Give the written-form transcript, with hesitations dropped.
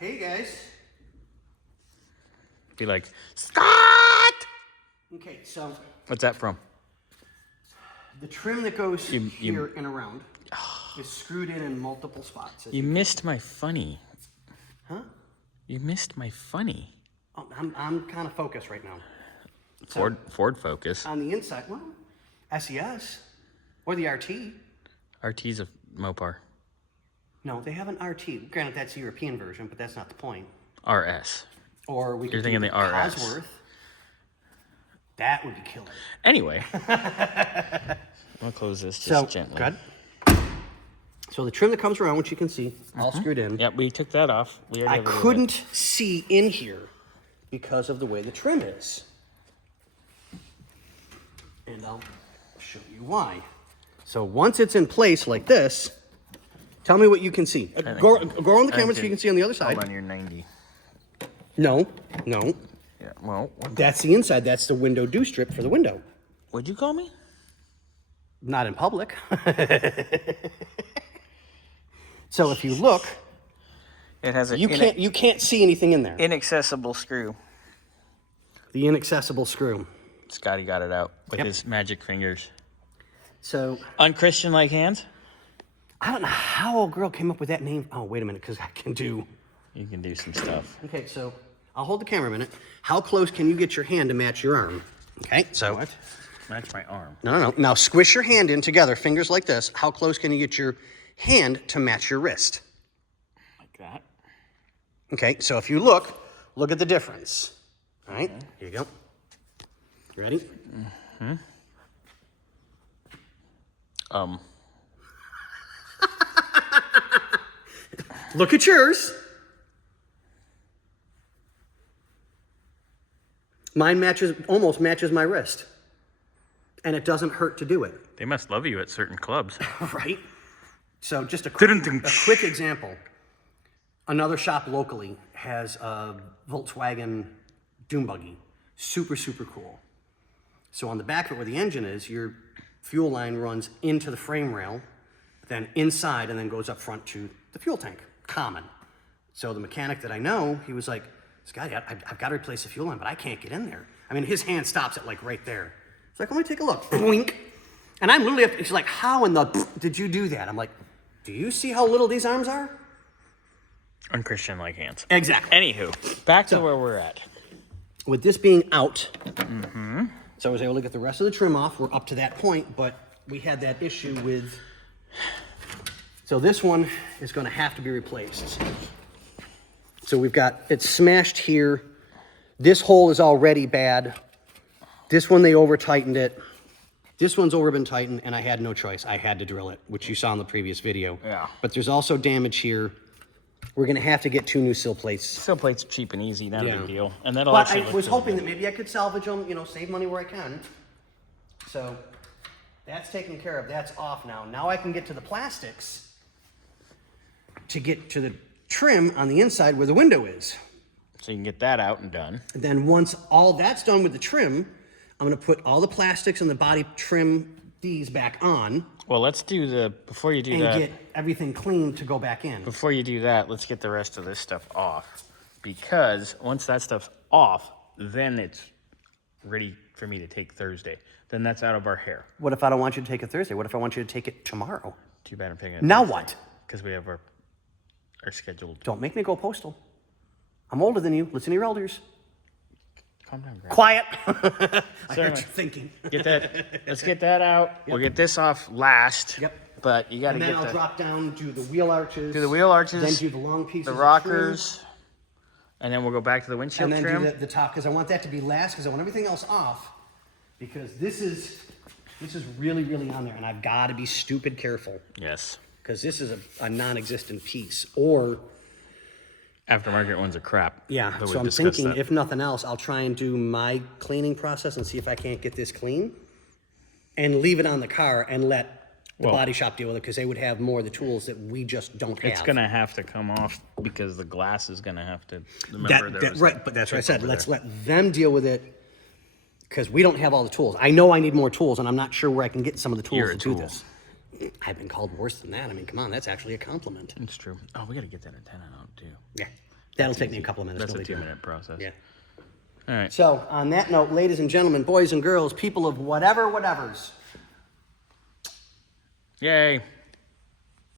Hey guys. Be like, Scott! Okay, so What's that from? the trim that goes here and around is screwed in multiple spots. You missed my funny. Huh? You missed my funny. Oh, I'm kind of focused right now. Ford Focus. On the inside, well, SES or the RT. RT's a Mopar. No, they have an RT. Granted, that's the European version, but that's not the point. RS. Or we could thinking do the RS. Cosworth. That would be killer. Anyway. I'm going to close this just gently. Good. So the trim that comes around, which you can see, all screwed in. Yep, we took that off. I couldn't see in here because of the way the trim is. And I'll show you why. So once it's in place like this, tell me what you can see. Go on the camera so you can see on the other side. Hold on, you're 90. No. Yeah, well. That's the inside. That's the window dew strip for the window. What'd you call me? Not in public. So if you look, It has a you can't see anything in there. inaccessible screw. The inaccessible screw. Scotty got it out with his magic fingers. So Unchristian-like hands? I don't know how a girl came up with that name. Oh, wait a minute, because I can do. You can do some stuff. Okay, so I'll hold the camera a minute. How close can you get your hand to match your arm? Okay, so. What? Match my arm. No. Now squish your hand in together, fingers like this. How close can you get your hand to match your wrist? Like that. Okay, so if you look at the difference. All right, here you go. You ready? Mm-hmm. Look at yours. Mine almost matches my wrist. And it doesn't hurt to do it. They must love you at certain clubs. Right? So just a quick example. Another shop locally has a Volkswagen dune buggy. Super, super cool. So on the back of it where the engine is, your fuel line runs into the frame rail, then inside, and then goes up front to the fuel tank. Common. So the mechanic that I know, he was like, Scotty, I've got to replace the fuel line, but I can't get in there. I mean, his hand stops at like right there. It's like, let me take a look. Boink. And I'm literally, he's like, how in the did you do that? I'm like, do you see how little these arms are? Unchristian-like hands. Exactly. Anywho, back to where we're at. With this being out, so I was able to get the rest of the trim off. We're up to that point, but we had that issue with, so this one is going to have to be replaced. So we've got, it's smashed here. This hole is already bad. This one, they over-tightened it. This one's over been tightened, and I had no choice. I had to drill it, which you saw in the previous video. Yeah. But there's also damage here. We're going to have to get 2 new sill plates. Sill plates cheap and easy, not a big deal. And that'll But actually I was hoping that maybe I could salvage them, save money where I can. So that's taken care of. That's off now. Now I can get to the plastics to get to the trim on the inside where the window is. So you can get that out and done. And then once all that's done with the trim, I'm going to put all the plastics and the body trim these back on. Well, let's do before you do that. And get everything clean to go back in. Before you do that, let's get the rest of this stuff off. Because once that stuff's off, then it's ready for me to take Thursday. Then that's out of our hair. What if I don't want you to take it Thursday? What if I want you to take it tomorrow? Too bad I'm taking it Now Thursday. what? Because we have our scheduled. Don't make me go postal. I'm older than you. Listen to your elders. Calm down, Greg. Quiet. I Sorry. heard you thinking. Let's get that out. Yep. We'll get this off last. Yep. But you got to get And then I'll drop down, do the wheel arches. do the wheel arches. Then do the long pieces. The of rockers. trim, And then we'll go back to the windshield and then trim. do the top, because I want that to be last, because I want everything else off. Because this is really, really on there, and I've got to be stupid careful. Yes. Because this is a non-existent piece. Or, Aftermarket ones are crap. yeah, But so we've I'm discussed thinking, that. if nothing else, I'll try and do my cleaning process and see if I can't get this clean. And leave it on the car and let the body shop deal with it, because they would have more of the tools that we just don't have. It's going to have to come off because the glass is going to have to. Remember Right, but that's what I said. Let's let them deal with it, because we don't have all the tools. I know I need more tools, and I'm not sure where I can get some of the tools You're a to do tool. this. I've been called worse than that. I mean, come on, that's actually a compliment. It's true. Oh, we got to get that antenna out too. Yeah. That'll take me a couple of minutes. That's no a big deal. 2-minute process. Yeah. All right. So on that note, ladies and gentlemen, boys and girls, people of whatevers. Yay.